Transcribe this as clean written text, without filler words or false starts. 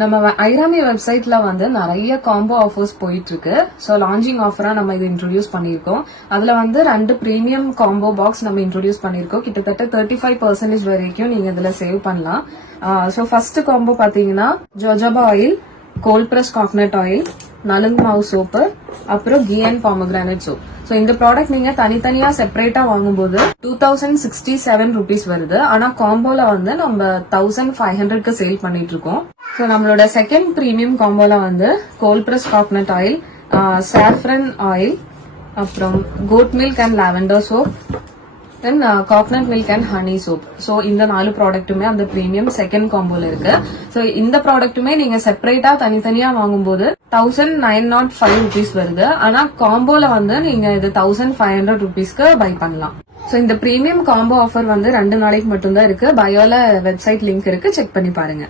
நம்ம ஐராமி வெப்சைட்ல வந்து நிறைய காம்போ ஆஃபர்ஸ் போயிட்டு இருக்கு. ஸோ லான்ச்சிங் ஆஃபரா நம்ம இது இன்ட்ரோடியூஸ் பண்ணிருக்கோம். அதுல வந்து 2 பிரீமியம் காம்போ பாக்ஸ் நம்ம இன்ட்ரோடியூஸ் பண்ணிருக்கோம். கிட்டத்தட்ட 35% வரைக்கும் நீங்க இதுல சேவ் பண்ணலாம். ஸோ ஃபர்ஸ்ட் காம்போ பாத்தீங்கன்னா jojoba oil, cold press coconut oil, நலுங்கு மாவு சோப்பு, அப்புறம் ghee and pomegranate soap. So இந்த ப்ராடக்ட் நீங்க தனித்தனியா செப்பரேட்டா வாங்கும்போது 2067 rupees வருது. ஆனா காம்போல வந்து நம்ம 1500க்கு சேல் பண்ணிட்டு இருக்கோம். ஸோ நம்மளோட செகண்ட் பிரீமியம் காம்போல வந்து cold press coconut oil, saffron oil, அப்புறம் goat milk and lavender soap, then coconut milk and honey soap. So இந்த 4 ப்ராடக்ட்டுமே அந்த பிரீமியம் செகண்ட் காம்போல இருக்கு. ஸோ இந்த ப்ராடக்ட்டுமே நீங்க செப்பரேட்டா தனித்தனியா வாங்கும்போது 1905 rupees வருது. ஆனா காம்போல வந்து நீங்க இது 1500 rupeesக்கு பை பண்ணலாம். ஸோ இந்த பிரீமியம் காம்போ ஆஃபர் வந்து 2 நாளைக்கு மட்டும்தான் இருக்கு. பயோல வெப்சைட் லிங்க் இருக்கு, செக் பண்ணி பாருங்க.